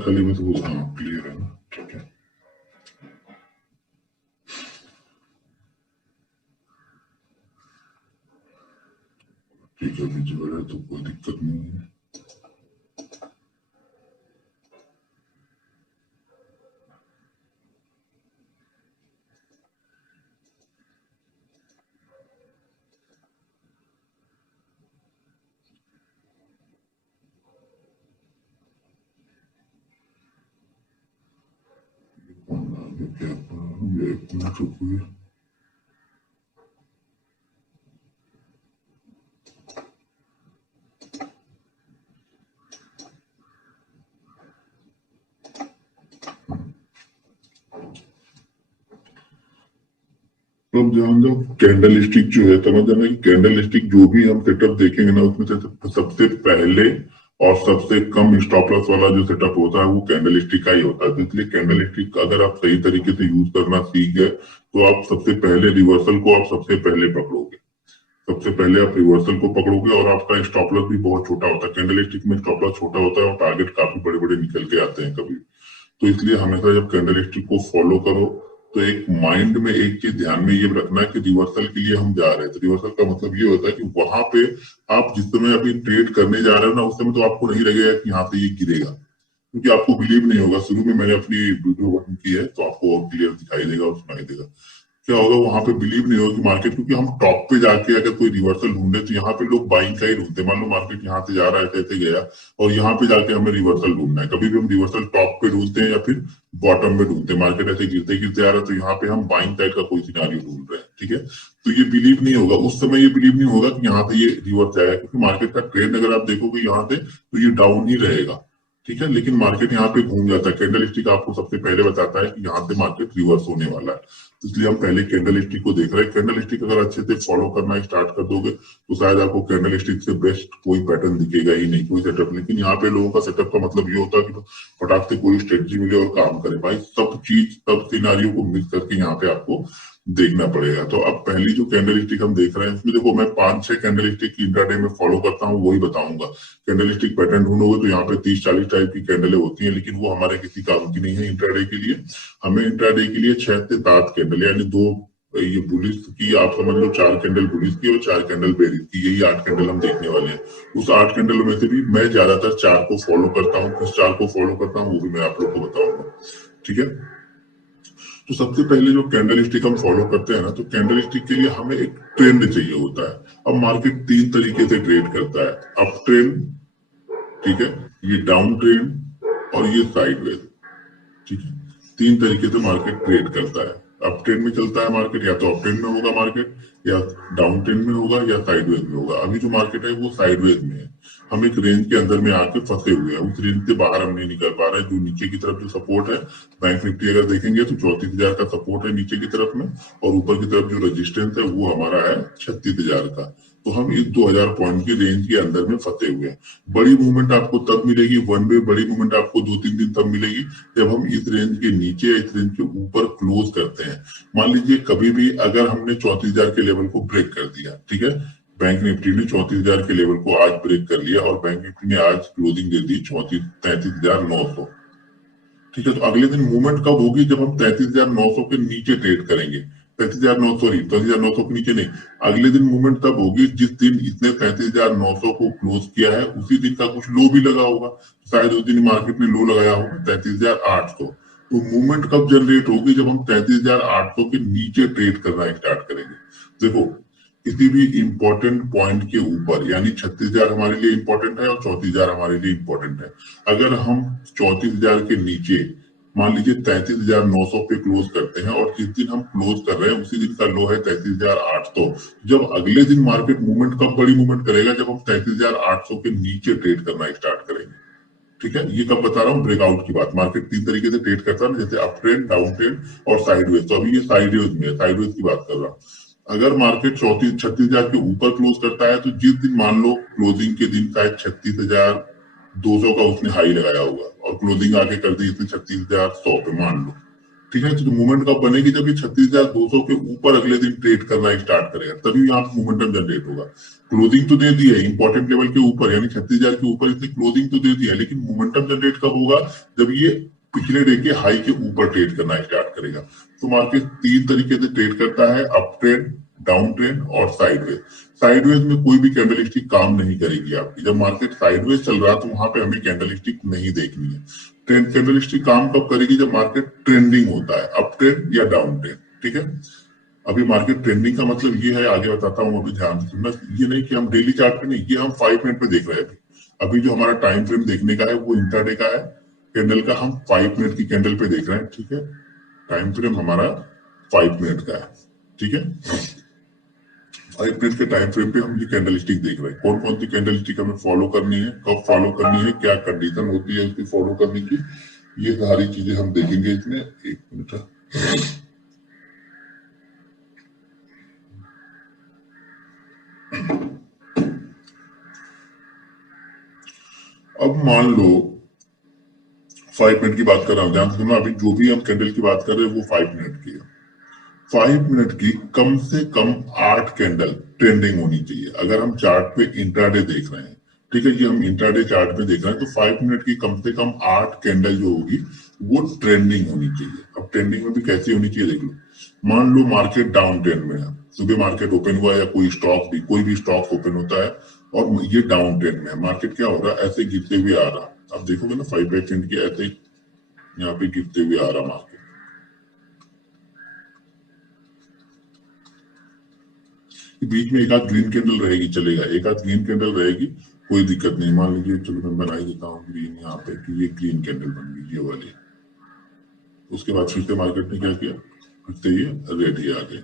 खाली बस वो, हाँ क्लियर है ना, ठीक है। ठीक है, विजुअल है तो कोई दिक्कत नहीं है। एक मिनट रुकिए। तो अब ध्यान दो, कैंडल स्टिक जो है, समझ जाना कि कैंडल स्टिक जो भी हम सेटअप देखेंगे ना, उसमें से सबसे पहले और सबसे कम स्टॉप लॉस वाला जो सेटअप होता है वो कैंडल स्टिक का ही होता है। तो इसलिए कैंडल स्टिक अगर आप सही तरीके से यूज करना सीख गए तो आप सबसे पहले रिवर्सल को आप सबसे पहले पकड़ोगे। सबसे पहले आप रिवर्सल को पकड़ोगे और आपका स्टॉप लॉस भी बहुत छोटा होता है। कैंडल स्टिक में स्टॉप लॉस छोटा होता है और टारगेट काफी बड़े बड़े निकल के आते हैं कभी। तो इसलिए हमेशा जब कैंडल स्टिक को फॉलो करो तो एक माइंड में एक चीज ध्यान में ये रखना है कि रिवर्सल के लिए हम जा रहे हैं। तो रिवर्सल का मतलब ये होता है कि वहां पे आप जिस समय अभी ट्रेड करने जा रहे हो ना, उस समय तो आपको नहीं लगेगा कि यहाँ से ये गिरेगा, क्योंकि आपको बिलीव नहीं होगा। शुरू में मैंने अपनी वीडियो बटन की है तो आपको और क्लियर दिखाई देगा और सुनाई देगा। क्या होगा, वहां पे बिलीव नहीं होगा कि मार्केट, क्योंकि हम टॉप पे जाके अगर कोई रिवर्सल ढूंढे तो यहाँ पे लोग बाइंग का ही ढूंढते। मान लो मार्केट यहाँ से जा रहा है, कैसे गया, और यहाँ पे जाके हमें रिवर्सल ढूंढना है। कभी भी हम रिवर्सल टॉप पे ढूंढते हैं या फिर बॉटम में ढूंढते हैं। मार्केट ऐसे गिरते गिरते आ रहा है तो यहाँ पे हम बाइंग साइड का कोई सिनारियो ढूंढ रहे हैं, ठीक है। तो ये बिलीव नहीं होगा, उस समय ये बिलीव नहीं होगा कि यहाँ से ये रिवर्स आएगा, क्योंकि मार्केट का ट्रेंड अगर आप देखोगे यहाँ से तो ये डाउन ही रहेगा, ठीक है। लेकिन मार्केट यहाँ पे घूम जाता है। कैंडल स्टिक आपको सबसे पहले बताता है कि यहाँ से मार्केट रिवर्स होने वाला है। तो इसलिए हम पहले कैंडल स्टिक को देख रहे हैं। कैंडल स्टिक अगर अच्छे से फॉलो करना स्टार्ट कर दोगे तो शायद आपको कैंडल स्टिक से बेस्ट कोई पैटर्न दिखेगा ही नहीं, कोई सेटअप। लेकिन यहाँ पे लोगों का सेटअप का मतलब ये होता है कि फटाक से कोई स्ट्रेटजी मिले और काम करे। भाई सब चीज, सब सिनारियों को मिक्स करके यहाँ पे आपको देखना पड़ेगा। तो अब पहली जो कैंडल स्टिक हम देख रहे हैं उसमें देखो, मैं 5-6 कैंडल स्टिक इंट्राडे में फॉलो करता हूँ, वही बताऊंगा। कैंडल स्टिक पैटर्न ढूंढोगे तो यहाँ पे 30-40 टाइप की कैंडलें होती हैं, लेकिन वो हमारे किसी काम की नहीं है इंट्राडे के लिए। हमें इंट्राडे के लिए 6 से 7 कैंडल, यानी दो ये बुलिश की आप समझ लो, 4 कैंडल बुलिश की और 4 कैंडल बेरिश की, यही 8 कैंडल हम देखने वाले हैं। उस 8 कैंडल में से भी मैं ज्यादातर 4 को फॉलो करता हूँ। किस 4 को फॉलो करता हूँ वो भी मैं आप लोग को बताऊंगा, ठीक है। तो सबसे पहले जो कैंडल स्टिक हम फॉलो करते हैं ना, तो कैंडल स्टिक के लिए हमें एक ट्रेंड चाहिए होता है। अब मार्केट 3 तरीके से ट्रेड करता है, अप ट्रेंड, ठीक है, ये डाउन ट्रेंड और ये साइडवेज, ठीक है। 3 तरीके से मार्केट ट्रेड करता है। अप ट्रेंड में चलता है मार्केट, या तो अप ट्रेंड में होगा मार्केट, या डाउन ट्रेंड में होगा, या साइडवेज में होगा। अभी जो मार्केट है वो साइडवेज में है। हम एक रेंज के अंदर में आके फंसे हुए हैं, उस रेंज से बाहर हम नहीं निकल पा रहे हैं। जो नीचे की तरफ जो सपोर्ट है, बैंक निफ्टी अगर देखेंगे तो 34,000 का सपोर्ट है नीचे की तरफ में, और ऊपर की तरफ जो रजिस्टेंस है वो हमारा है 36,000 का। तो हम इस 2000 पॉइंट की रेंज के अंदर में फंसे हुए हैं। बड़ी मूवमेंट आपको तब मिलेगी, वन वे बड़ी मूवमेंट आपको 2-3 दिन तब मिलेगी जब हम इस रेंज के नीचे, इस रेंज के ऊपर क्लोज करते हैं। मान लीजिए कभी भी अगर हमने 34,000 के लेवल को ब्रेक कर दिया, ठीक है, बैंक निफ्टी ने 34,000 के लेवल को आज ब्रेक कर लिया और बैंक निफ्टी ने आज क्लोजिंग दे दी 33,900, ठीक है। तो अगले दिन मूवमेंट कब होगी, जब हम 33,900 के नीचे ट्रेड करेंगे। 33,900 के नीचे नहीं, अगले दिन मूवमेंट तब होगी जिस दिन इसने 33,900 को क्लोज किया है, उसी दिन का कुछ लो भी लगा होगा। शायद उस दिन मार्केट ने लो लगाया होगा 33,800। तो मूवमेंट कब जनरेट होगी, जब हम 33,800 के नीचे ट्रेड करना स्टार्ट करेंगे। देखो, किसी भी इंपॉर्टेंट पॉइंट के ऊपर, यानी 36,000 हमारे लिए इंपॉर्टेंट है और 34,000 हमारे लिए इंपॉर्टेंट है। अगर हम 34,000 के नीचे मान लीजिए 33,900 पे क्लोज करते हैं, और जिस दिन हम क्लोज कर रहे हैं उसी दिन का लो है 33,800। जब अगले दिन मार्केट मूवमेंट, कब बड़ी मूवमेंट करेगा, जब हम 33,800 के नीचे ट्रेड करना स्टार्ट करेंगे, ठीक है। ये कब बता रहा हूँ, ब्रेकआउट की बात। मार्केट 3 तरीके से ट्रेड करता है ना, जैसे अप ट्रेंड, डाउन ट्रेंड और साइडवेज। तो अभी ये साइडवेज में है, साइडवेज की बात कर रहा हूँ। अगर मार्केट 36,000 के ऊपर क्लोज करता है तो जिस दिन मान लो क्लोजिंग के दिन शायद 36,200 का उसने हाई लगाया होगा और क्लोजिंग आके कर दी इसने 36,100 पे, मान लो, ठीक है, तो मूवमेंट कब बनेगी, जब ये 36,200 के ऊपर अगले दिन ट्रेड करना स्टार्ट करेगा, तभी यहाँ पे मोमेंटम जनरेट होगा। क्लोजिंग तो दे दी है इंपॉर्टेंट लेवल के ऊपर, यानी 36,000 के ऊपर इसने क्लोजिंग तो दे दी है, लेकिन मोमेंटम जनरेट कब होगा, जब ये पिछले डे के हाई के ऊपर ट्रेड करना स्टार्ट करेगा। तो मार्केट तीन तरीके से ट्रेड करता है, अप ट्रेंड, डाउन ट्रेंड और साइडवेज। साइडवेज में कोई भी कैंडलस्टिक काम नहीं करेगी आपकी। जब मार्केट साइडवेज चल रहा है तो वहां पे हमें कैंडलस्टिक नहीं देखनी है। ट्रेंड कैंडलस्टिक काम कब करेगी, जब मार्केट ट्रेंडिंग होता है, अप ट्रेंड या डाउन ट्रेंड। ठीक है, अभी मार्केट ट्रेंडिंग का मतलब ये है, आगे बताता हूँ, अभी ध्यान से सुनना। ये नहीं कि हम डेली चार्ट पे नहीं, ये हम 5 मिनट पे देख रहे हैं। अभी जो हमारा टाइम फ्रेम देखने का है वो इंट्राडे का है, कैंडल का हम 5 मिनट की कैंडल पे देख रहे हैं। ठीक है, टाइम फ्रेम हमारा 5 मिनट का है। ठीक है, 5 मिनट के टाइम फ्रेम पे हम ये कैंडलस्टिक देख रहे हैं। कौन कौन सी कैंडलस्टिक हमें फॉलो करनी है, कब फॉलो करनी है, क्या कंडीशन होती है उसकी फॉलो करने की, ये सारी चीजें हम देखेंगे इसमें। एक मिनट, अब मान लो 5 मिनट की बात कर रहा हूं, ध्यान से सुनना। अभी जो भी हम कैंडल की बात कर रहे हैं वो 5 मिनट की है। 5 मिनट की कम से कम 8 कैंडल ट्रेंडिंग होनी चाहिए। अगर हम चार्ट पे इंट्राडे देख रहे हैं, ठीक है, ये हम इंट्राडे चार्ट में देख रहे हैं, तो 5 मिनट की कम से कम 8 कैंडल जो होगी वो ट्रेंडिंग होनी चाहिए। अब ट्रेंडिंग में भी कैसी होनी चाहिए देख लो। मान लो मार्केट डाउन ट्रेंड में है, सुबह मार्केट ओपन हुआ या कोई भी स्टॉक ओपन होता है और ये डाउन ट्रेंड में है, मार्केट क्या हो रहा है, ऐसे गिरते हुए आ रहा। अब देखोगे ना 5% के ऐसे यहाँ पे गिरते हुए आ रहा मार्केट। बीच में एक आध ग्रीन कैंडल रहेगी, चलेगा, एक आध ग्रीन कैंडल रहेगी, कोई दिक्कत नहीं। मान लीजिए, चलो मैं बना ही देता हूँ ग्रीन यहाँ पे, कि ये ग्रीन कैंडल बन गई ये वाली। उसके बाद फिर से मार्केट ने क्या किया, फिर से ये रेड ही आ गए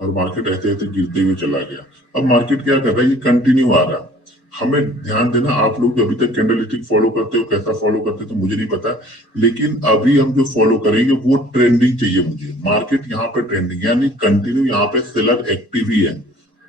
और मार्केट ऐसे ऐसे गिरते हुए चला गया। अब मार्केट क्या कर रहा है, ये कंटिन्यू आ रहा। हमें ध्यान देना, आप लोग अभी तक कैंडलस्टिक फॉलो करते हो, कैसा फॉलो करते हो तो मुझे नहीं पता, लेकिन अभी हम जो फॉलो करेंगे वो ट्रेंडिंग चाहिए मुझे। मार्केट यहाँ पे ट्रेंडिंग यानी कंटिन्यू, यहाँ पे सेलर एक्टिव ही है।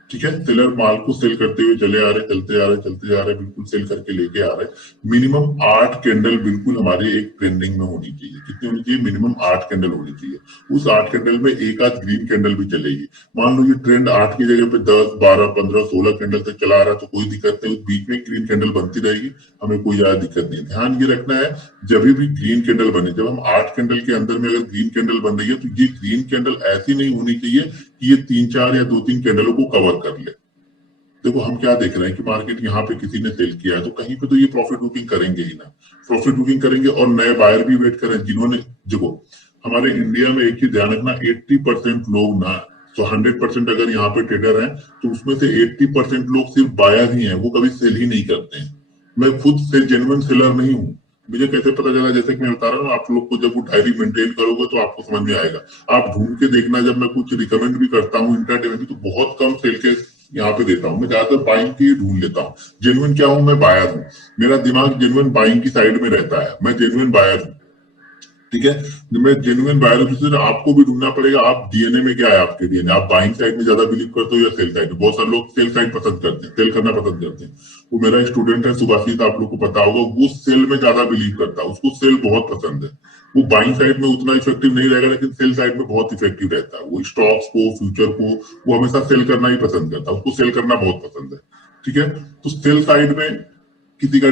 ठीक है, सेलर माल को सेल करते हुए चले आ रहे, चलते आ रहे, चलते आ रहे, बिल्कुल सेल करके लेके आ रहे। मिनिमम 8 कैंडल बिल्कुल हमारी एक ट्रेंडिंग में होनी चाहिए। कितनी होनी चाहिए, मिनिमम 8 कैंडल होनी चाहिए। उस 8 कैंडल में एक आध ग्रीन कैंडल भी चलेगी। मान लो ये ट्रेंड 8 की जगह पे 10, 12, 15, 16 कैंडल तक चला रहा है तो कोई दिक्कत नहीं, उस बीच में ग्रीन कैंडल बनती रहेगी, हमें कोई ज्यादा दिक्कत नहीं। ध्यान ये रखना है, जब भी ग्रीन कैंडल बने, जब हम 8 कैंडल के अंदर में अगर ग्रीन कैंडल बन रही है तो ये ग्रीन कैंडल ऐसी नहीं होनी चाहिए कि ये 3-4 या 2-3 कैंडलों को कवर कर ले। देखो हम क्या देख रहे हैं कि मार्केट यहाँ पे किसी ने सेल किया है तो कहीं पे तो ये प्रॉफिट बुकिंग करेंगे ही ना, प्रॉफिट बुकिंग करेंगे और नए बायर भी वेट करें जिन्होंने। देखो हमारे इंडिया में एक ही ध्यान रखना, 80% लोग ना, तो 100% अगर यहाँ पे ट्रेडर हैं तो उसमें से 80% लोग सिर्फ बायर ही हैं, वो कभी सेल ही नहीं करते हैं। मैं खुद से जेन्युइन सेलर नहीं हूँ, मुझे कैसे पता चला, जैसे कि मैं बता रहा हूँ आप लोग को, जब वो डायरी मेंटेन करोगे तो आपको समझ में आएगा। आप ढूंढ के देखना, जब मैं कुछ रिकमेंड भी करता हूँ इंट्राडे में भी तो बहुत कम सेल के यहाँ पे देता हूँ, मैं ज्यादातर बाइंग की ढूंढ लेता हूँ। जेन्युइन क्या हूँ, मैं बायर हूँ, मेरा दिमाग जेन्युइन बाइंग की साइड में रहता है, मैं जेन्युइन बायर हूँ। ठीक है, मैं जेन्युइन बायर हूँ, आपको भी ढूंढना पड़ेगा। आप डीएनए में क्या है, आपके डीएनए आप बाइंग साइड में ज्यादा बिलीव करते हो या सेल साइड में। बहुत सारे लोग सेल साइड पसंद करते हैं, सेल करना पसंद करते हैं। वो मेरा स्टूडेंट है सुभाषित, आप लोग को पता होगा, वो सेल में ज्यादा बिलीव करता है, उसको सेल बहुत पसंद है। वो बाइंग साइड में उतना इफेक्टिव नहीं रहेगा, लेकिन सेल साइड में बहुत इफेक्टिव रहता है। वो स्टॉक्स को, फ्यूचर को, वो हमेशा सेल करना ही पसंद करता है, उसको सेल करना बहुत पसंद है। ठीक है, तो सेल साइड में किसी का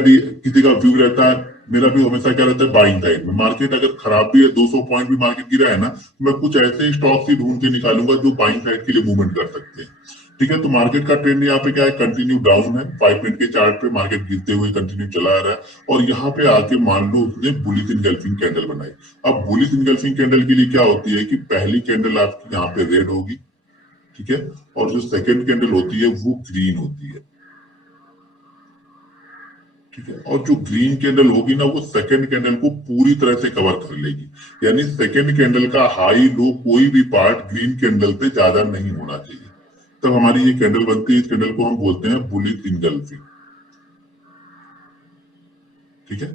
व्यू रहता है, मेरा व्यू हमेशा क्या रहता है, बाइंग साइड में। मार्केट अगर खराब भी है, 200 पॉइंट भी मार्केट गिरा है ना, तो मैं कुछ ऐसे स्टॉक्स ही ढूंढ के निकालूंगा जो बाइंग साइड के लिए मूवमेंट कर सकते हैं। ठीक है, तो मार्केट का ट्रेंड यहाँ पे क्या है, कंटिन्यू डाउन है। 5 मिनट के चार्ट पे मार्केट गिरते हुए कंटिन्यू चला आ रहा है और यहाँ पे आके मान लो उसने बुलिश इनगल्फिंग कैंडल बनाई। अब बुलिश इनगल्फिंग कैंडल के लिए क्या होती है कि पहली कैंडल आपकी यहाँ पे रेड होगी, ठीक है, और जो सेकेंड कैंडल होती है वो ग्रीन होती है। ठीक है, और जो ग्रीन कैंडल होगी ना वो सेकंड कैंडल को पूरी तरह से कवर कर लेगी। यानी सेकंड कैंडल का हाई लो कोई भी पार्ट ग्रीन कैंडल पे ज्यादा नहीं होना चाहिए, तब हमारी ये कैंडल बनती है। इस कैंडल को हम बोलते हैं बुलिश इनगल्फिंग। ठीक है,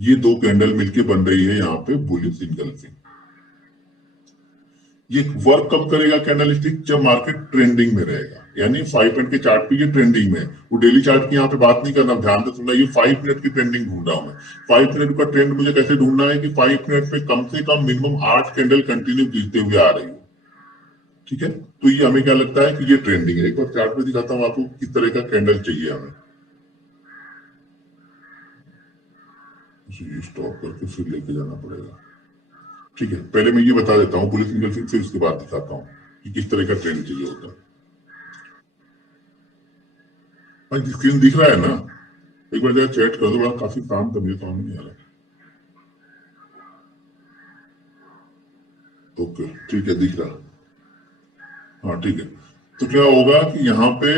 ये दो कैंडल मिलके बन रही है यहाँ पे बुलिश इनगल्फिंग। ये वर्क कब करेगा कैंडलस्टिक? जब मार्केट ट्रेंडिंग में रहेगा, यानी 5 मिनट के चार्ट पे ये ट्रेंडिंग में। वो डेली चार्ट की यहाँ पे बात नहीं करना, ध्यान से सुनना, ये 5 मिनट की ट्रेंडिंग ढूंढ रहा हूं मैं। 5 मिनट का ट्रेंड मुझे कैसे ढूंढना है कि 5 मिनट पे कम से कम मिनिमम 8 कैंडल कंटिन्यू गिरते हुए आ रही हो, ठीक है। तो ये हमें क्या लगता है कि ये ट्रेंडिंग है। एक बार चार्ट पे दिखाता हूँ आपको किस तरह का कैंडल चाहिए हमें। स्टॉप करके फिर लेके जाना पड़ेगा, ठीक है। पहले मैं ये बता देता हूँ बुलिश एंगल्फिंग, फिर उसके बाद दिखाता हूँ कि किस तरह का ट्रेंड चाहिए होता है। हाँ, स्क्रीन दिख रहा है ना? एक बार जरा चैट कर दो, बड़ा काफी काम था, मुझे समझ नहीं आ रहा। ओके, ठीक है, दिख रहा। हाँ, ठीक है। तो क्या होगा कि यहाँ पे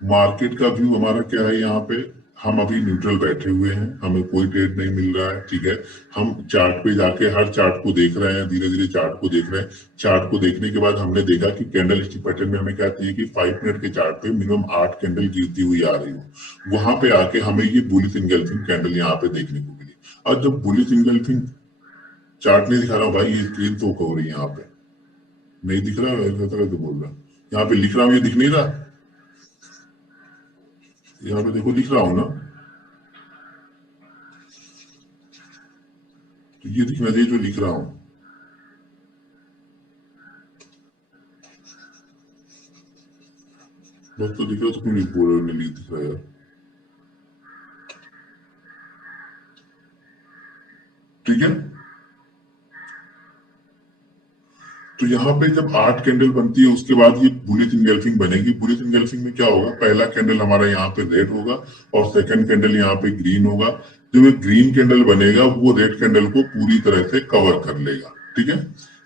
मार्केट का व्यू हमारा क्या है, यहाँ पे हम अभी न्यूट्रल बैठे हुए हैं, हमें कोई ट्रेड नहीं मिल रहा है, ठीक है। हम चार्ट पे जाके हर चार्ट को देख रहे हैं, धीरे धीरे चार्ट को देख रहे हैं। चार्ट को देखने के बाद हमने देखा कि कैंडल स्टिक पैटर्न में हमें क्या चाहिए कि 5 मिनट के चार्ट पे मिनिमम 8 कैंडल गिरती हुई आ रही हो। वहां पे आके हमें ये बुलिश एंगल्फिंग कैंडल यहाँ पे देखने को मिली। और जब बुलिश एंगल्फिंग चार्ट नहीं दिखा रहा हूँ भाई, ये स्क्रीन तो हो रही है, यहाँ पे नहीं दिख रहा है, तो बोल रहा यहाँ पे लिख रहा हूँ, ये दिख नहीं रहा। यहाँ पे देखो, लिख रहा हूं ना, तो ये दिखना चाहिए जो लिख रहा हूं। बस तो दिख रहा, तो क्यों बोल रहे नहीं दिख रहा यार? ठीक है। तो यहाँ पे जब 8 कैंडल बनती है उसके बाद ये बुलिश एंगल्फिंग बनेगी। बुलिश एंगल्फिंग में क्या होगा, पहला कैंडल हमारा यहाँ पे रेड होगा और सेकंड कैंडल यहाँ पे ग्रीन होगा। जो ये ग्रीन कैंडल बनेगा वो रेड कैंडल को पूरी तरह से कवर कर लेगा, ठीक है।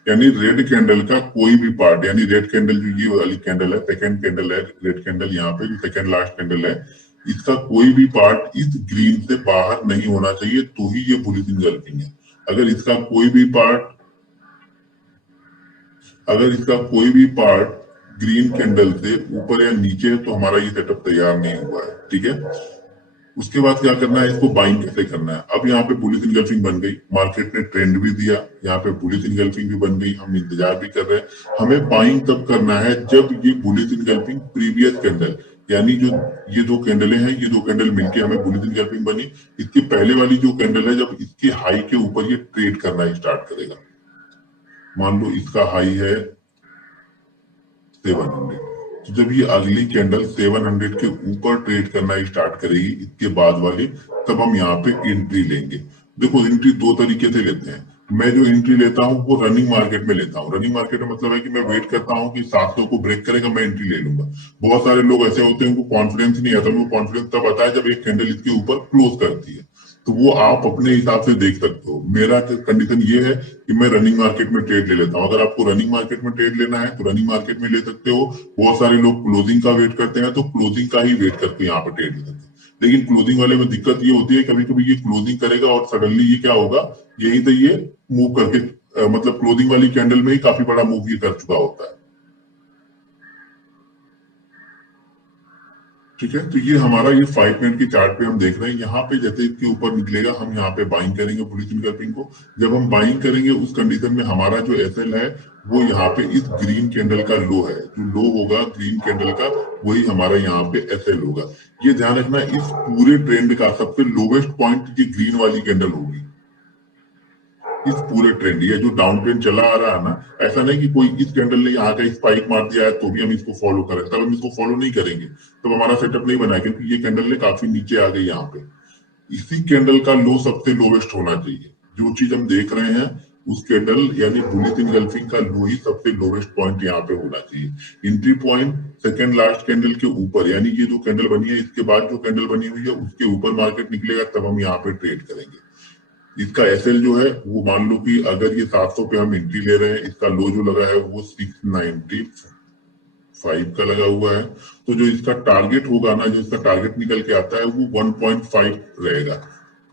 यानी रेड कैंडल का कोई भी पार्ट, यानी रेड कैंडल जो ये वाली कैंडल है, सेकंड कैंडल है रेड कैंडल, यहाँ पे जो सेकंड लास्ट कैंडल है, इसका कोई भी पार्ट इस ग्रीन से बाहर नहीं होना चाहिए, तो ही ये बुलिश एंगल्फिंग है। अगर इसका कोई भी पार्ट अगर इसका कोई भी पार्ट ग्रीन कैंडल से ऊपर या नीचे है तो हमारा ये सेटअप तैयार नहीं हुआ है, ठीक है। उसके बाद क्या करना है, इसको बाइंग कैसे करना है। अब यहाँ पे बुलिश एंगल्फिंग बन गई, मार्केट ने ट्रेंड भी दिया, यहाँ पे बुलिश एंगल्फिंग भी बन गई, हम इंतजार भी कर रहे हैं। हमें बाइंग तब करना है जब ये बुलिश एंगल्फिंग प्रीवियस कैंडल, यानी जो ये दो कैंडलें हैं, ये दो कैंडल मिलके हमें बुलिश एंगल्फिंग बनी, इसके पहले वाली जो कैंडल है, जब इसके हाई के ऊपर ये ट्रेड करना स्टार्ट करेगा। मान लो इसका हाई है 700, तो जब ये अगली कैंडल 700 के ऊपर ट्रेड करना स्टार्ट करेगी, इसके बाद वाली, तब हम यहाँ पे एंट्री लेंगे। देखो, एंट्री दो तरीके से लेते हैं। मैं जो एंट्री लेता हूँ वो रनिंग मार्केट में लेता हूँ। रनिंग मार्केट में मतलब है कि मैं वेट करता हूँ कि 700 को ब्रेक करेगा, मैं एंट्री ले लूंगा। बहुत सारे लोग ऐसे होते हैं उनको कॉन्फिडेंस नहीं आता। उनको कॉन्फिडेंस तब आता है जब एक कैंडल इसके ऊपर क्लोज करती है, तो वो आप अपने हिसाब से देख सकते हो। मेरा कंडीशन ये है कि मैं रनिंग मार्केट में ट्रेड ले लेता हूँ। अगर आपको रनिंग मार्केट में ट्रेड लेना है तो रनिंग मार्केट में ले सकते हो। बहुत सारे लोग क्लोजिंग का वेट करते हैं, तो क्लोजिंग का ही वेट करके यहाँ पे ट्रेड ले सकते हैं। लेकिन क्लोजिंग वाले में दिक्कत ये होती है, कभी कभी ये क्लोजिंग करेगा और सडनली ये क्या होगा, यही तो ये मूव करके मतलब क्लोजिंग वाली कैंडल में ही काफी बड़ा मूव ये कर चुका होता है, ठीक है। तो ये हमारा ये 5 मिनट के चार्ट पे हम देख रहे हैं। यहाँ पे जैसे इसके ऊपर निकलेगा, हम यहाँ पे बाइंग करेंगे बुलिश एंगल्फिंग को। जब हम बाइंग करेंगे उस कंडीशन में हमारा जो एसएल है वो यहाँ पे इस ग्रीन कैंडल का लो है, जो लो होगा ग्रीन कैंडल का, वही हमारा यहाँ पे एसएल होगा। ये ध्यान रखना, इस पूरे ट्रेंड का सबसे लोवेस्ट पॉइंट ये ग्रीन वाली कैंडल होगी। इस पूरे ट्रेंड, ये जो डाउन ट्रेंड चला आ रहा है ना, ऐसा नहीं कि कोई इस कैंडल ने यहाँ का स्पाइक मार दिया है तो भी हम इसको फॉलो करें, तब हम इसको फॉलो नहीं करेंगे, तब हमारा सेटअप नहीं बना है, क्योंकि ये कैंडल ने काफी नीचे आ गई। यहाँ पे इसी कैंडल का लो सबसे लोवेस्ट होना चाहिए। जो चीज हम देख रहे हैं उस कैंडल यानी बुलिश एंगल्फिंग का लो ही सबसे लोवेस्ट पॉइंट यहाँ पे होना चाहिए। Entry point second last candle के ऊपर, यानी ये जो कैंडल बनी है इसके बाद जो कैंडल बनी हुई है उसके ऊपर मार्केट निकलेगा, तब हम यहाँ पे ट्रेड करेंगे। इसका एसएल जो है वो मान लो कि अगर ये 700 पे हम एंट्री ले रहे हैं, इसका लो जो लगा है वो 695 का लगा हुआ है, तो जो इसका टारगेट होगा ना, जो इसका टारगेट निकल के आता है वो 1.5 रहेगा,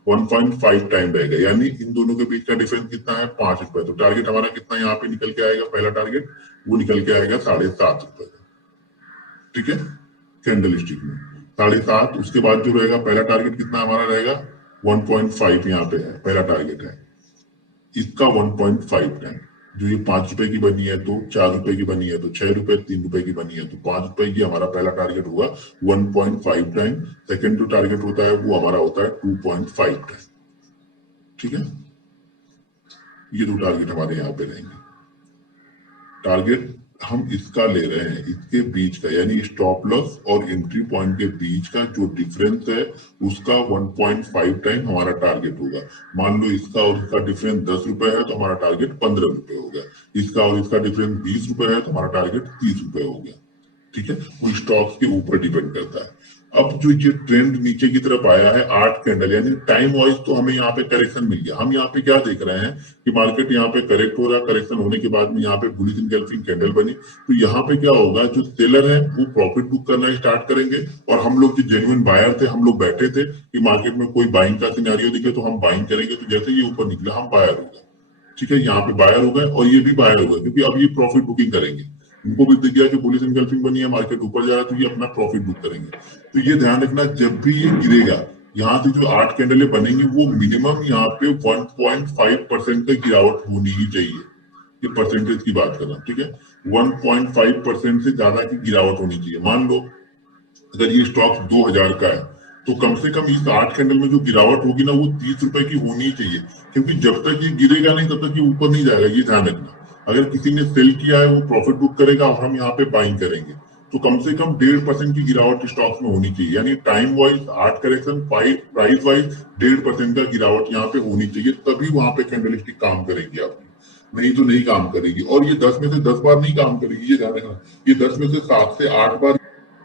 1.5 टाइम रहेगा। यानी इन दोनों के बीच का डिफरेंस कितना है, 5 रुपए। तो टारगेट हमारा कितना यहाँ पे निकल के आएगा, पहला टारगेट वो निकल के आएगा 7.5 रुपए का, ठीक है। कैंडल स्टिक में 7.5, उसके बाद जो रहेगा पहला टारगेट कितना हमारा रहेगा, 1.5 यहाँ पे है, पहला टारगेट है इसका 1.5 टाइम। जो ये 5 रुपए की बनी है तो 4 रुपए की बनी है तो 6 रुपए, 3 रुपए की बनी है तो 5 रुपए की हमारा पहला टारगेट होगा 1.5 टाइम। सेकेंड जो टारगेट होता है वो हमारा होता है 2.5 टाइम। ठीक है, ये दो टारगेट हमारे यहाँ पे रहेंगे। टारगेट हम इसका ले रहे हैं, इसके बीच का, यानी स्टॉप लॉस और एंट्री पॉइंट के बीच का जो डिफरेंस है उसका 1.5 टाइम हमारा टारगेट होगा। मान लो इसका और इसका डिफरेंस 10 रुपए है तो हमारा टारगेट 15 रुपए होगा। इसका और इसका डिफरेंस 20 रुपए है तो हमारा टारगेट 30 रुपए हो गया। ठीक है, वो स्टॉक्स के ऊपर डिपेंड करता है। अब जो ये ट्रेंड नीचे की तरफ आया है 8 कैंडल, यानी टाइम वाइज तो हमें यहाँ पे करेक्शन मिल गया। हम यहाँ पे क्या देख रहे हैं कि मार्केट यहाँ पे करेक्ट हो रहा है, करेक्शन होने के बाद में यहाँ पे बुलिश एनगल्फिंग कैंडल बनी, तो यहाँ पे क्या होगा, जो सेलर है वो प्रॉफिट बुक करना स्टार्ट करेंगे और हम लोग जो जेन्युइन बायर थे, हम लोग बैठे थे कि मार्केट में कोई बाइंग का सिनेरियो दिखे तो हम बाइंग करेंगे, तो जैसे ये ऊपर निकला हम बायर हो गए। ठीक है, यहाँ पे बायर हो गए और ये भी बायर हो गए, क्योंकि अब ये प्रॉफिट बुकिंग करेंगे। इनको भी दिख गया कि बुलिश एनगल्फिंग बनी है, मार्केट ऊपर जा रहा है, तो ये अपना प्रॉफिट बुक करेंगे। तो ये ध्यान रखना, जब भी ये गिरेगा, यहाँ से जो 8 कैंडलें बनेंगी वो मिनिमम यहाँ पे 1.5% तक गिरावट होनी ही चाहिए। ये परसेंटेज की बात कर रहा हूँ। ठीक है, 1.5% से ज्यादा की गिरावट होनी चाहिए। मान लो अगर ये स्टॉक 2000 का है तो कम से कम इस 8 कैंडल में जो गिरावट होगी ना वो 30 रुपए की होनी चाहिए, क्योंकि जब तक ये गिरेगा नहीं तब तक ये ऊपर नहीं जाएगा। ये ध्यान रखना, अगर किसी ने सेल किया है वो प्रॉफिट बुक करेगा और हम यहाँ पे बाइंग करेंगे, तो कम से कम 1.5% की गिरावट स्टॉक्स में होनी चाहिए। यानी time wise 8 correction, price wise 1.5% का गिरावट यहाँ पे होनी चाहिए, तभी वहां पे कैंडलस्टिक काम करेगी आपकी, नहीं तो नहीं काम करेगी। और ये 10 में से 10 बार नहीं काम करेगी, ये ध्यान रखना। ये 10 में से 7 से 8 बार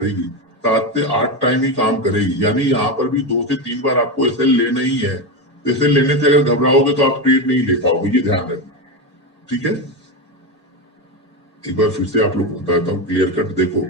करेगी, 7 से 8 टाइम ही काम करेगी। यानी यहाँ पर भी 2 से 3 बार आपको एसएल लेना ही है। एसएल लेने से अगर घबराओगे तो आप ट्रेड नहीं ले पाओगे, ये ध्यान रखना। ठीक है, एक बार फिर से आप लोग को बताता हूँ क्लियर कट। देखो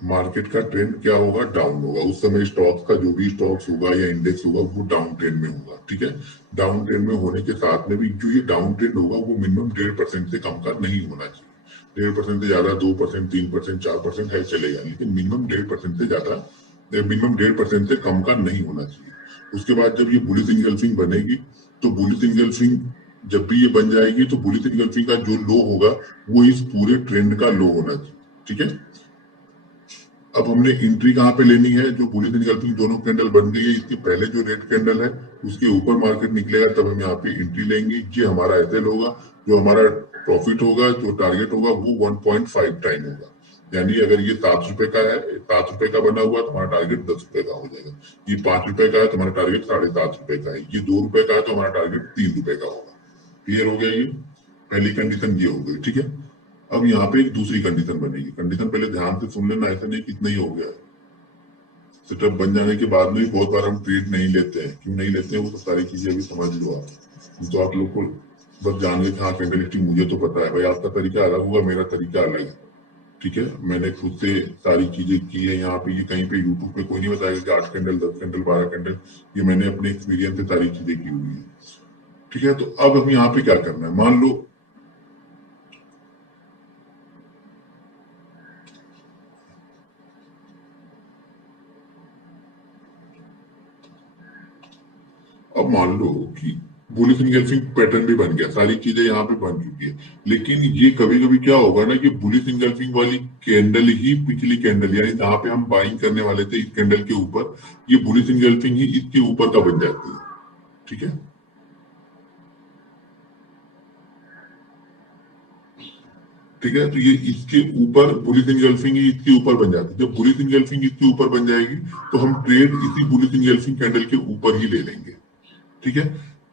मार्केट का ट्रेंड क्या होगा, डाउन होगा। उस समय स्टॉक्स का जो भी स्टॉक्स होगा या इंडेक्स होगा वो डाउन ट्रेंड में होगा। ठीक है, डाउन ट्रेंड में होने के साथ में भी जो ये डाउन ट्रेंड होगा वो मिनिमम 1.5% से कम का नहीं होना चाहिए। 1.5% से ज्यादा 2%, 3%, 4% है चलेगा, लेकिन मिनिमम 1.5% से ज्यादा, मिनिमम 1.5% से कम का नहीं होना चाहिए। उसके बाद जब ये बुलिश एनगल्फिंग बनेगी तो बुलिश एनगल्फिंग जब भी ये बन जाएगी तो बुलिश एनगल्फिंग का जो लो होगा वो इस पूरे ट्रेंड का लो होना चाहिए। ठीक है, अब हमने एंट्री कहाँ पे लेनी है, जो बुलिश एनगल्फिंग दोनों कैंडल बन गई है इसके पहले जो रेड कैंडल है उसके ऊपर मार्केट निकलेगा तब हम यहाँ पे एंट्री लेंगे। ये हमारा एसएल होगा, जो हमारा प्रॉफिट होगा, जो टारगेट होगा वो 1.5 टाइम होगा। यानी अगर ये 7 रुपए का है, 7 रुपए का बना हुआ तो हमारा टारगेट 10 रुपए का हो जाएगा। ये 5 रुपए का है तो हमारा टारगेट 7.5 रुपए का है। ये 2 रुपए का है तो हमारा टारगेट 3 रुपए का होगा। क्लियर हो गया, ये पहली कंडीशन ये हो गई। ठीक है, अब यहाँ पे एक दूसरी कंडीशन बनेगी। कंडीशन पहले ध्यान से सुन लेना, ऐसा नहीं कितना ही हो गया है। सेटअप बन जाने के बाद में बहुत बार हम ट्रेड नहीं लेते हैं। क्यों नहीं लेते हैं वो तो सारी चीजें अभी समझ लो आप। तो आप लोग को बस जान ले हाँ कैंडलस्टिक मुझे तो पता है भाई, आपका तरीका अलग होगा, मेरा तरीका अलग है। ठीक है, मैंने खुद से सारी चीजें की है। यहाँ पे ये कहीं पे यूट्यूब पे कोई नहीं बताएगा कि 8 कैंडल, 10 कैंडल, 12 कैंडल, ये मैंने अपने एक्सपीरियंस से सारी चीजें की हुई है। ठीक है, तो अब हम यहाँ पे क्या करना है, मान लो अब मान लो कि बुलिश एनगल्फिंग पैटर्न भी बन गया, सारी चीजें यहाँ पे बन चुकी है, लेकिन ये कभी कभी क्या होगा ना कि बुलिश एनगल्फिंग वाली कैंडल ही पिछली कैंडल, यानी जहां पे हम बाइंग करने वाले थे इस कैंडल के ऊपर, ये बुलिश एनगल्फिंग ही इसके ऊपर का बन जाती है। ठीक है, ठीक है, तो ये इसके ऊपर बुलिश एनगल्फिंग ही इसके ऊपर बन जाती है। जब बुलिश एनगल्फिंग इसके ऊपर बन जाएगी तो हम ट्रेड इसी बुलिश एनगल्फिंग कैंडल के ऊपर ही ले लेंगे। ठीक है,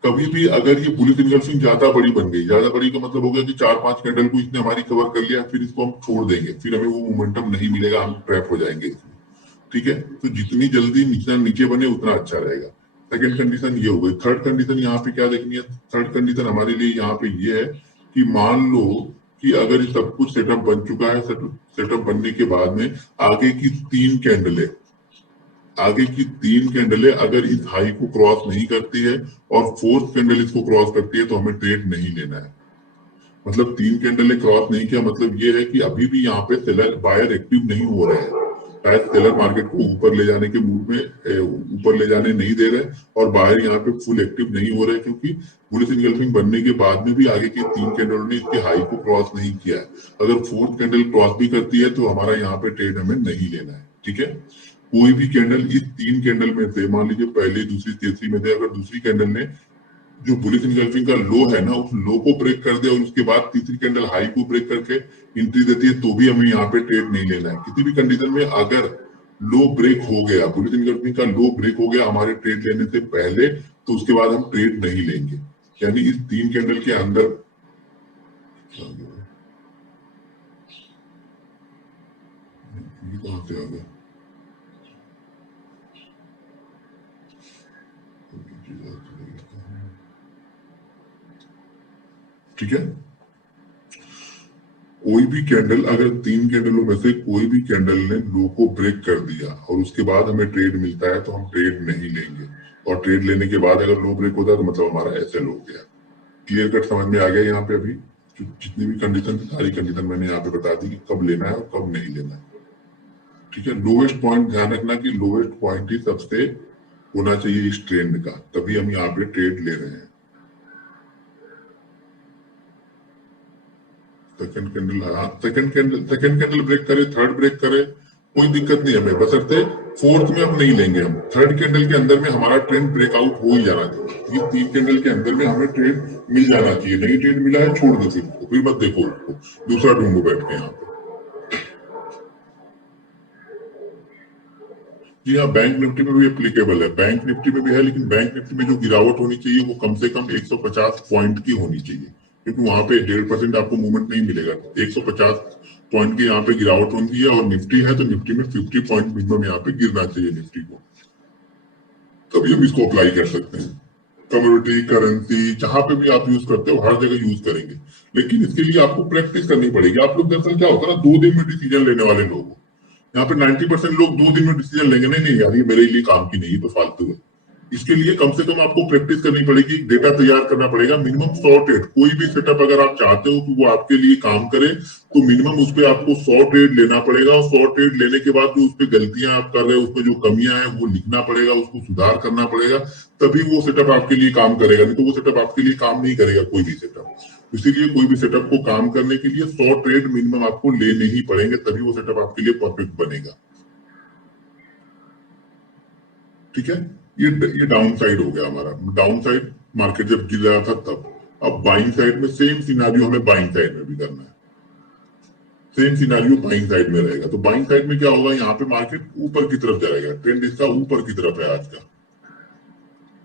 कभी भी अगर ये बुलिश एनगल्फिंग ज्यादा बड़ी बन गई, ज्यादा बड़ी का मतलब हो गया कि 4-5 कैंडल को इसने हमारी कवर कर लिया, फिर इसको हम छोड़ देंगे, फिर हमें वो मोमेंटम नहीं मिलेगा, हम ट्रैप हो जाएंगे इसमें। ठीक है, तो जितनी जल्दी नीचे बने उतना अच्छा रहेगा। सेकंड कंडीशन ये हो गई। थर्ड कंडीशन यहाँ पे क्या देखनी है, थर्ड कंडीशन हमारे लिए यहाँ पे ये है कि मान लो कि अगर ये सब कुछ सेटअप बन चुका है, सेटअप बनने के बाद में आगे की 3 कैंडलें, आगे की 3 कैंडलें अगर इस हाई को क्रॉस नहीं करती है और फोर्थ कैंडल इसको क्रॉस करती है तो हमें ट्रेड नहीं लेना है। मतलब 3 कैंडलें क्रॉस नहीं किया मतलब ये है कि अभी भी यहाँ पे सेलर बायर एक्टिव नहीं हो रहे हैं। शायद सेलर मार्केट को ऊपर ले जाने के मूड में ऊपर ले जाने नहीं दे रहे और बाहर यहाँ पे फुल एक्टिव नहीं हो रहे, क्योंकि बुलिश इनगल्फिंग बनने के बाद में भी आगे के 3 कैंडल ने इसके हाई को क्रॉस नहीं किया है। अगर 4th कैंडल क्रॉस भी करती है तो हमारा यहाँ पे ट्रेड हमें नहीं लेना है। ठीक है, कोई भी कैंडल इस 3 कैंडल में से, मान लीजिए पहली, दूसरी, तीसरी में से अगर दूसरी कैंडल ने जो बुलिश इनगल्फिंग का लो है ना, उस लो को ब्रेक कर दे और उसके बाद तीसरी कैंडल हाई को ब्रेक करके एंट्री देती है, तो भी हमें यहाँ पे ट्रेड नहीं लेना है। किसी भी कंडीशन में अगर लो ब्रेक हो गया, बुलिश इनगल्फिंग का लो ब्रेक हो गया हमारे ट्रेड लेने से पहले, तो उसके बाद हम ट्रेड नहीं लेंगे। यानी इस 3 कैंडल के अंदर कहां से आ गया, ठीक है। कोई भी कैंडल, अगर 3 कैंडलों में से कोई भी कैंडल ने लो को ब्रेक कर दिया और उसके बाद हमें ट्रेड मिलता है, तो हम ट्रेड नहीं लेंगे। और ट्रेड लेने के बाद अगर लो ब्रेक होता है तो मतलब हमारा एसएल हो गया। क्लियर कट समझ में आ गया। यहाँ पे अभी जितनी भी कंडीशन थी, सारी कंडीशन मैंने यहाँ पे बता दी कि कब लेना है और कब नहीं लेना है। ठीक है, लोवेस्ट पॉइंट ध्यान रखना कि लोवेस्ट पॉइंट ही सबसे होना चाहिए इस ट्रेंड का, तभी हम यहाँ पे ट्रेड ले रहे हैं। सेकंड कैंडल ब्रेक करे, थर्ड ब्रेक करे, कोई दिक्कत नहीं हमें, बशर्ते 4th में हम नहीं लेंगे। हम 3rd कैंडल के अंदर में हमारा ट्रेंड ब्रेकआउट हो ही जाना चाहिए। ये 3 कैंडल के अंदर में हमें ट्रेड मिल जाना चाहिए। नहीं ट्रेड मिला है, छोड़ दो, फिर मत देखो उसको, दूसरा ढूंढो बैठ के यहाँ पे। जी हाँ, बैंक निफ्टी में भी एप्लीकेबल है, बैंक निफ्टी में भी है, लेकिन बैंक निफ्टी में जो गिरावट होनी चाहिए वो कम से कम 150 पॉइंट की होनी चाहिए, क्योंकि वहां पे 1.5% आपको मूवमेंट नहीं मिलेगा। 150 पॉइंट की यहाँ पे गिरावट होती है, और निफ्टी है तो निफ्टी में 50 पॉइंट मिनिमम यहाँ पे गिरना चाहिए निफ्टी को, तभी हम इसको अप्लाई कर सकते हैं। कम्युनिटी, करेंसी, जहां पे भी आप यूज करते हो हर जगह यूज करेंगे, लेकिन इसके लिए आपको प्रैक्टिस करनी पड़ेगी। आप लोग दरअसल क्या होता है ना, 2 दिन में डिसीजन लेने वाले लोग हो। यहाँ पे 90% लोग 2 दिन में डिसीजन लेंगे, नहीं नहीं यार ये मेरे लिए काम की नहीं, तो फालतू है। इसके लिए कम से कम आपको प्रैक्टिस करनी पड़ेगी, डेटा तैयार करना पड़ेगा। मिनिमम 100 ट्रेड, कोई भी सेटअप अगर आप चाहते हो कि वो आपके लिए काम करे, तो मिनिमम उस पर आपको 100 ट्रेड लेना पड़ेगा। और 100 ट्रेड लेने के बाद जो उस पर गलतियां आप कर रहे हो, उसमें जो कमियां हैं वो लिखना पड़ेगा, उसको सुधार करना पड़ेगा, तभी वो सेटअप आपके लिए काम करेगा। नहीं तो वो सेटअप आपके लिए काम नहीं करेगा, कोई भी सेटअप। इसीलिए कोई भी सेटअप को काम करने के लिए 100 ट्रेड मिनिमम आपको लेने ही पड़ेंगे, तभी वो सेटअप आपके लिए परफेक्ट बनेगा। ठीक है, ये डाउन साइड हो गया हमारा। डाउन साइड मार्केट जब गिर रहा था तब। अब बाइंग साइड में सेम सिनारियो हमें बाइंग साइड में भी करना है, सेम सिनारियो बाइंग साइड में रहेगा। तो बाइंग साइड में क्या होगा, यहाँ पे मार्केट ऊपर की तरफ जाएगा, ट्रेंड इसका ऊपर की तरफ है आज का।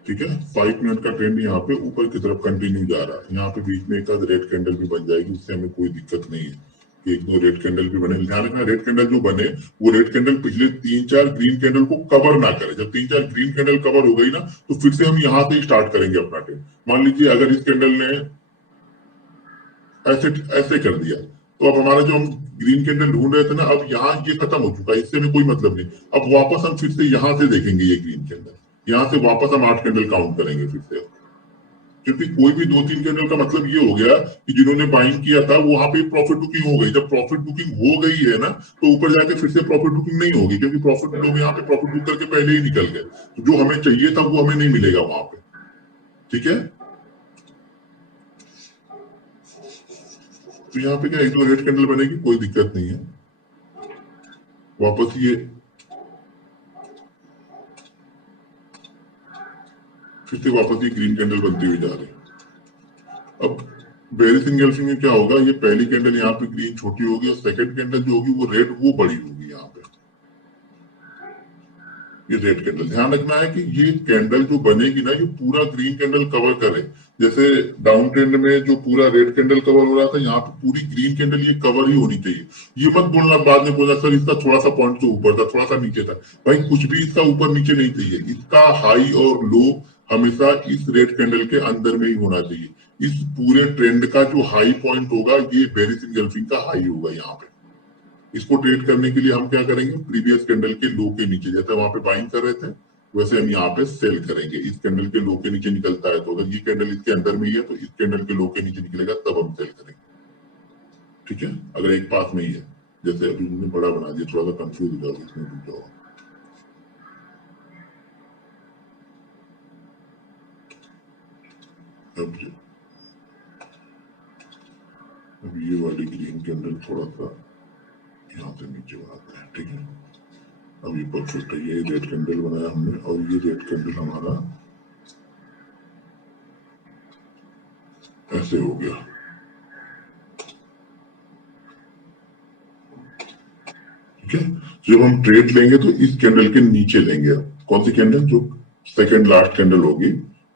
ठीक है, 5 मिनट का ट्रेंड यहाँ पे ऊपर की तरफ कंटिन्यू जा रहा है। यहाँ पे बीच में एक आध रेड कैंडल भी बन जाएगी, उससे हमें कोई दिक्कत नहीं है। 1-2 रेड कैंडल भी बने, ध्यान रखना रेड कैंडल जो बने वो रेड कैंडल पिछले 3-4 ग्रीन कैंडल को कवर ना करे। जब 3-4 ग्रीन कैंडल कवर हो गई ना, तो फिर से हम यहाँ से स्टार्ट करेंगे अपना ट्रेड। मान लीजिए अगर इस कैंडल ने ऐसे ऐसे कर दिया, तो अब हमारा जो हम ग्रीन कैंडल ढूंढ रहे थे ना, अब यहाँ ये खत्म हो चुका है, इससे हमें कोई मतलब नहीं। अब वापस हम फिर से यहाँ से देखेंगे ये ग्रीन कैंडल, यहाँ से वापस हम 8 कैंडल काउंट करेंगे फिर से, क्योंकि कोई भी 2-3 कैंडल का मतलब ये हो गया कि जिन्होंने बाइंग किया था वहां पे प्रॉफिट बुकिंग हो गई। जब प्रॉफिट बुकिंग हो गई है ना, तो ऊपर जाके फिर से प्रॉफिट बुकिंग नहीं होगी, क्योंकि प्रॉफिट लोग यहाँ पे प्रॉफिट बुक करके पहले ही निकल गए। तो जो हमें चाहिए था वो हमें नहीं मिलेगा वहां पे। ठीक है, तो यहाँ पे क्या 1-2 रेड कैंडल बनेगी, कोई दिक्कत नहीं है। वापस ये फिर से वापस ये ग्रीन कैंडल बनती हुई जा रही है। अब बेरिश एंगल्फिंग में क्या होगा, ये पहली कैंडल यहाँ पे ग्रीन छोटी होगी और सेकंड कैंडल जो होगी वो रेड, वो बड़ी होगी। यहाँ पे ये रेड कैंडल, ध्यान रखना है कि ये कैंडल जो बनेगी ना, ये पूरा ग्रीन कैंडल कवर करे। जैसे डाउन ट्रेंड में जो पूरा रेड कैंडल कवर हो रहा था, यहाँ पे पूरी ग्रीन कैंडल ये कवर ही होनी चाहिए। ये मत बोलना बाद में बोलना सर इसका थोड़ा सा पॉइंट तो ऊपर था, थोड़ा सा नीचे था। भाई कुछ भी इसका ऊपर नीचे नहीं चाहिए, इसका हाई और लो हमेशा इस रेड कैंडल के अंदर में ही होना चाहिए। इस पूरे ट्रेंड का जो हाई पॉइंट होगा, ये बेरिश एंगल्फिंग का हाई होगा। यहाँ पे इसको ट्रेड करने के लिए हम क्या करेंगे, प्रीवियस कैंडल के लो के नीचे, जैसे वहां पे बाइंग कर रहे थे वैसे हम यहाँ पे सेल करेंगे। इस कैंडल के लो के नीचे निकलता है, तो अगर ये कैंडल इसके अंदर में ही है तो इस कैंडल के लो के नीचे निकलेगा, तब हम सेल करेंगे। ठीक है, अगर एक पास में ही है, जैसे अभी हमने बड़ा बना दिया, थोड़ा सा कंफ्यूज हो जाओगे इसमें, रुक जाओ। अब ये वाली ग्रीन कैंडल थोड़ा सा यहाँ से नीचे बनाते हैं, ठीक है। अब ये परफेक्ट है, ये रेड कैंडल बनाया हमने और ये रेड कैंडल हमारा ऐसे हो गया, ठीक है। जब हम ट्रेड लेंगे तो इस कैंडल के नीचे लेंगे। कौन सी कैंडल? जो सेकंड लास्ट कैंडल होगी,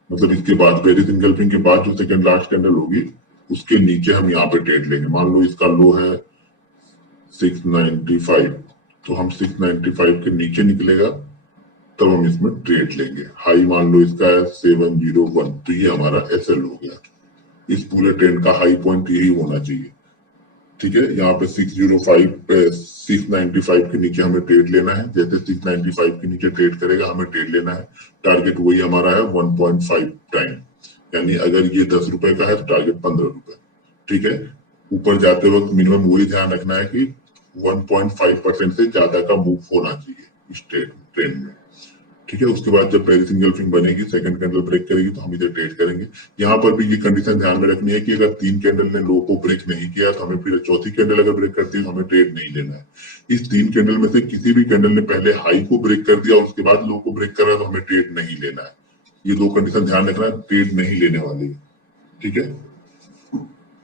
मतलब इसके बाद बेरिश इनगल्फिंग के बाद जो सेकंड लास्ट कैंडल होगी उसके नीचे हम यहाँ पे ट्रेड लेंगे। मान लो इसका लो है 695, तो हम 695 के नीचे निकलेगा तब हम इसमें ट्रेड लेंगे। हाई मान लो इसका है 701, तो ये हमारा एसएल हो गया। इस पूरे ट्रेंड का हाई पॉइंट यही होना चाहिए, ठीक है। यहाँ पे 605 पे 695 के नीचे हमें ट्रेड लेना है। जैसे 695 के नीचे ट्रेड करेगा हमें ट्रेड लेना है। टारगेट वही हमारा है 1.5 टाइम, यानी अगर ये 10 रुपए का है तो टारगेट 15 रुपए, ठीक है। ऊपर जाते वक्त मिनिमम वही ध्यान रखना है कि 1.5% से ज्यादा का मूव होना चाहिए इस ट्रेंड में, ठीक है। उसके बाद जब बेरिश इनगल्फिंग बनेगी, सेकंड कैंडल ब्रेक करेगी तो हम इधर ट्रेड करेंगे। यहाँ पर भी ये कंडीशन ध्यान में रखनी है कि अगर 3 कैंडल ने लो को ब्रेक नहीं किया तो हमें फिर चौथी कैंडल अगर ब्रेक करती है तो हमें ट्रेड नहीं लेना है। इस 3 कैंडल में से किसी भी कैंडल ने पहले हाई को ब्रेक कर दिया और उसके बाद लो को ब्रेक कर रहा है तो हमें ट्रेड नहीं लेना है। ये 2 कंडीशन ध्यान रखना है, ट्रेड नहीं लेने वाली, ठीक है।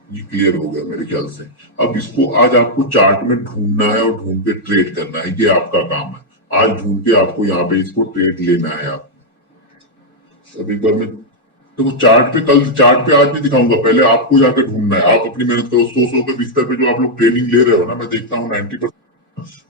ये क्लियर हो गया मेरे ख्याल से। अब इसको आज आपको चार्ट में ढूंढना है और ढूंढ के ट्रेड करना है, ये आपका काम है। आज ढूंढ के आपको यहाँ पे इसको ट्रेड लेना है। आप अब एक बार मैं तो चार्ट पे, कल चार्ट पे आज नहीं दिखाऊंगा, पहले आपको जाकर ढूंढना है। आप अपनी मेहनत करो। 100 के बिस्तर पे जो आप लोग ट्रेनिंग ले रहे हो ना, मैं देखता हूँ 90%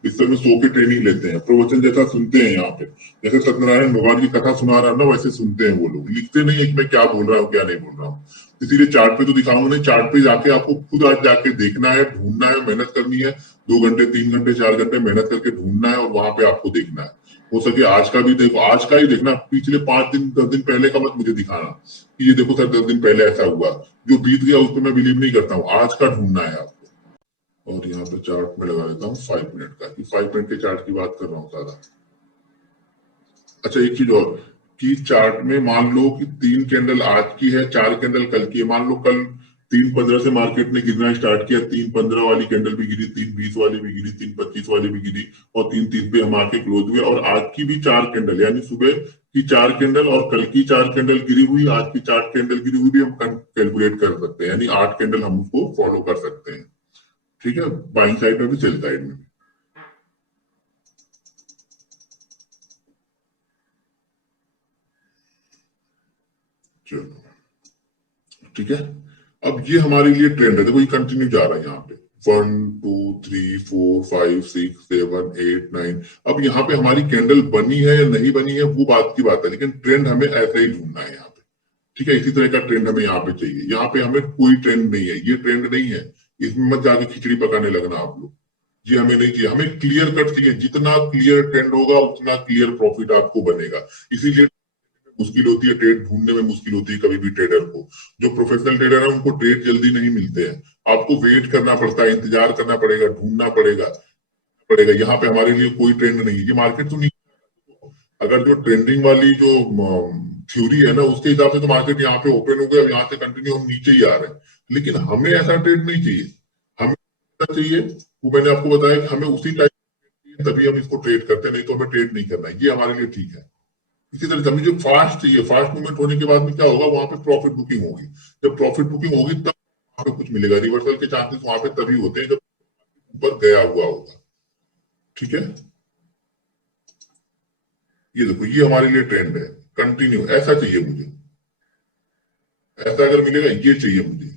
बिस्तर में 100 की ट्रेनिंग लेते हैं, प्रवचन जैसा सुनते हैं। यहाँ पे जैसे सत्यनारायण भगवान की कथा सुना रहा है ना, वैसे सुनते हैं वो लोग, लिखते नहीं है कि मैं क्या बोल रहा हूँ क्या नहीं बोल रहा हूँ। इसीलिए चार्ट पे तो दिखाऊंगा नहीं, चार्ट पे जाके आपको खुद आज जाके देखना है, ढूंढना है, मेहनत करनी है। 2 घंटे 3 घंटे 4 घंटे मेहनत करके ढूंढना है और वहां पे आपको देखना है। हो सके आज का भी देखो, आज का ही देखना, पिछले 5 दिन 10 दिन पहले का मत मुझे दिखाना कि ये देखो सर 10 दिन पहले ऐसा हुआ। जो बीत गया उस पर मैं बिलीव नहीं करता हूँ, आज का ढूंढना है आपको। और यहाँ पे चार्ट में लगा देता हूँ 5 मिनट का, कि 5 मिनट के चार्ट की बात कर रहा हूँ सारा। अच्छा एक चीज और, कि चार्ट में मान लो कि 3 कैंडल आज की है, 4 कैंडल कल की है। मान लो कल 3:15 से मार्केट ने गिरना स्टार्ट किया, 3:15 वाली कैंडल भी गिरी, 3:20 वाली भी गिरी, 3:25 वाली भी गिरी और 3:30 पे हम आके क्लोज हुए। और आज की भी 4 कैंडल, यानी सुबह की 4 कैंडल और कल की 4 कैंडल गिरी हुई, आज की 4 कैंडल गिरी हुई भी हम कैलकुलेट कर सकते हैं, यानी 8 कैंडल हम उसको फॉलो कर सकते हैं, ठीक है। बाइंग साइड में भी सेल साइड में भी। चलो ठीक है। अब ये हमारे लिए ट्रेंड है, देखो ये कंटिन्यू जा रहा है यहाँ पे 1 2 3 4 5 6 7 8 9। अब यहाँ पे हमारी कैंडल बनी है या नहीं बनी है वो बात की बात है, लेकिन ट्रेंड हमें ऐसा ही ढूंढना है यहाँ पे, ठीक है। इसी तरह का ट्रेंड हमें यहाँ पे चाहिए। यहाँ पे हमें कोई ट्रेंड नहीं है, ये ट्रेंड नहीं है, इसमें मत जाके खिचड़ी पकाने लगना आप लोग। ये हमें नहीं चाहिए, हमें क्लियर कट चाहिए। जितना क्लियर ट्रेंड होगा उतना क्लियर प्रॉफिट आपको बनेगा। इसीलिए मुश्किल होती है, ट्रेड ढूंढने में मुश्किल होती है कभी भी ट्रेडर को। जो प्रोफेशनल ट्रेडर है उनको ट्रेड जल्दी नहीं मिलते हैं, आपको वेट करना पड़ता है, इंतजार करना पड़ेगा, ढूंढना पड़ेगा। यहाँ पे हमारे लिए कोई ट्रेंड नहीं है, ये मार्केट तो नहीं। अगर जो ट्रेंडिंग वाली जो थ्योरी है ना उसके हिसाब से तो मार्केट यहाँ पे ओपन हो गया, यहाँ से कंटिन्यू हम नीचे ही आ रहे हैं। लेकिन हमें ऐसा ट्रेड नहीं चाहिए, हमें चाहिए वो मैंने आपको बताया कि हमें उसी टाइप, तभी हम इसको ट्रेड करते हैं, नहीं तो हमें ट्रेड नहीं करना है। ये हमारे लिए ठीक है। इसी तरह हमें जो फास्ट चाहिए, फास्ट मूवमेंट होने के बाद में क्या होगा, वहां पे प्रॉफिट बुकिंग होगी। जब प्रॉफिट बुकिंग होगी तब वहां पे कुछ मिलेगा। रिवर्सल के चांसेस वहां पे तभी होते हैं जब ऊपर गया हुआ होगा, ठीक है। ये देखो ये हमारे लिए ट्रेंड है, कंटिन्यू ऐसा चाहिए मुझे, ऐसा अगर मिलेगा ये चाहिए मुझे।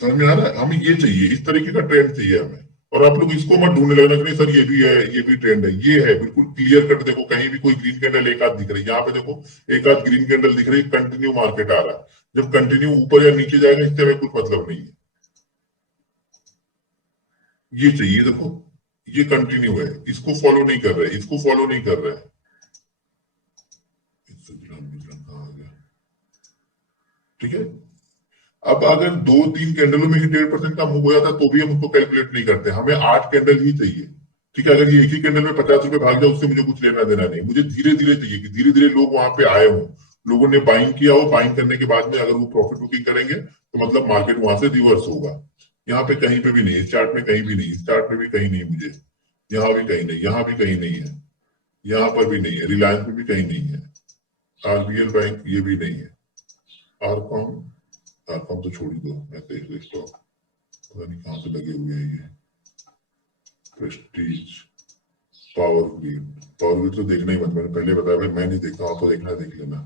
समझ में आ रहा है, हमें ये चाहिए, इस तरीके का ट्रेंड चाहिए हमें। और आप लोग इसको मत ढूंढने लगना कि नहीं सर ये भी है, ये भी ट्रेंड है। ये है बिल्कुल क्लियर कट। देखो कहीं भी कोई ग्रीन कैंडल एक आध दिख रही है, यहाँ पे देखो एक आध ग्रीन कैंडल दिख रही है, कंटिन्यू मार्केट आ रहा है। जब कंटिन्यू ऊपर या नीचे जाएगा इससे हमें कुछ मतलब नहीं है, ये चाहिए। देखो ये कंटिन्यू है, इसको फॉलो नहीं कर रहे, इसको फॉलो नहीं कर रहे हैं। कहाँ आ गया? ठीक है। अब अगर 2-3 कैंडलों में ही 1.5% का मूव हो जाता है तो भी हम उसको कैलकुलेट नहीं करते, हमें 8 कैंडल ही चाहिए। ठीक है, अगर ये एक ही कैंडल में 50 रुपए भाग जाए उससे मुझे कुछ लेना देना नहीं, मुझे धीरे धीरे चाहिए कि धीरे धीरे लोग वहां पे आए हों, लोगों ने बाइंग किया हो, बाइंग करने के बाद में अगर वो प्रॉफिट बुकिंग करेंगे तो मतलब मार्केट वहां से रिवर्स होगा। यहाँ पे कहीं पे भी नहीं, इस चार्ट में कहीं भी नहीं, इस चार्ट में भी कहीं नहीं, मुझे यहाँ भी कहीं नहीं, यहाँ भी कहीं नहीं है, यहाँ पर भी नहीं है, रिलायंस में भी कहीं नहीं है, आरबीएल बैंक ये भी नहीं है, आरकॉम, आरकॉम तो छोड़ ही दो, मैं देख लेता हूँ, पता नहीं कहाँ से लगे हुए हैं ये, Prestige, power grid, power grid तो देखना ही मत, मैंने पहले बताया भाई मैं नहीं देखता, आप तो देखना देख लेना।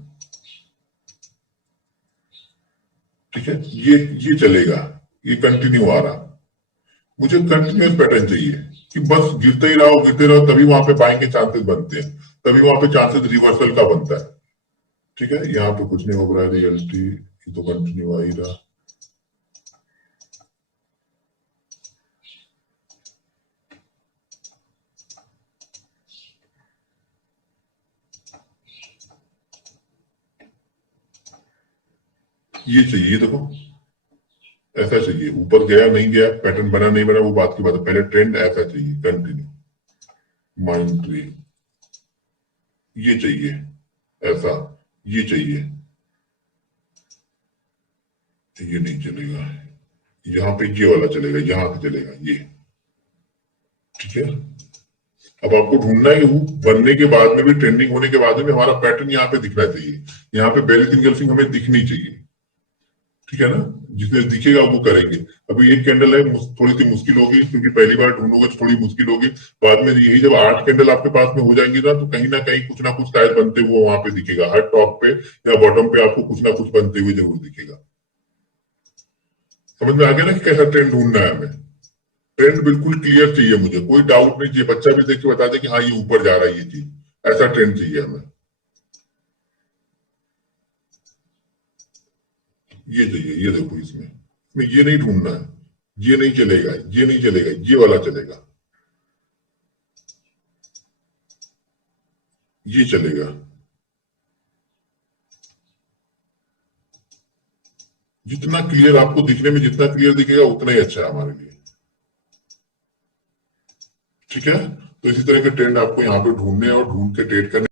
ठीक है, ये चलेगा, ये कंटिन्यू आ रहा, मुझे कंटिन्यूस पैटर्न चाहिए कि बस गिरते ही रहो तभी वहां पे बाइंग के चांसेस बनते हैं, तभी वहां पे चांसेस रिवर्सल का बनता है। ठीक है, यहाँ पे कुछ नहीं हो रहा है, रियलिटी ये तो कंटिन्यू आ ही रहा। ये चाहिए, देखो ऐसा चाहिए, ऊपर गया नहीं गया, पैटर्न बना नहीं बना वो बात की बात है, पहले ट्रेंड ऐसा चाहिए कंटिन्यू, माइंड ट्री ये चाहिए, ऐसा ये चाहिए, ये नहीं चलेगा, यहाँ पे ये वाला चलेगा, यहाँ पे चलेगा ये। ठीक है, अब आपको ढूंढना है वो बनने के बाद में भी, ट्रेंडिंग होने के बाद में भी हमारा पैटर्न यहाँ पे दिखना चाहिए, यहाँ पे बेरिश इंगल्फिंग हमें दिखनी चाहिए। ठीक है ना, जिसमें दिखेगा वो करेंगे। अभी एक कैंडल है, थोड़ी सी मुश्किल होगी क्योंकि पहली बार ढूंढोगे तो थोड़ी मुश्किल होगी, बाद में यही जब 8 कैंडल आपके पास में हो जाएंगी ना तो कहीं ना कुछ शायद बनते हुए वहां पे दिखेगा, हर टॉप पे या बॉटम पे आपको कुछ ना कुछ बनते हुए जरूर दिखेगा। समझ में आ गया ना कि कैसा ट्रेंड ढूंढना है हमें, ट्रेंड बिल्कुल क्लियर चाहिए मुझे, कोई डाउट नहीं चाहिए, बच्चा भी देख के बता दे कि हाँ ये ऊपर जा रहा है, ये चीज, ऐसा ट्रेंड चाहिए हमें, ये चाहिए। ये देखो इसमें ये नहीं ढूंढना है, ये नहीं चलेगा, ये नहीं चलेगा, ये वाला चलेगा, ये चलेगा। जितना क्लियर आपको दिखने में जितना क्लियर दिखेगा उतना ही अच्छा है हमारे लिए। ठीक है, तो इसी तरह के ट्रेंड आपको यहाँ पे ढूंढने और ढूंढ के ट्रेड करने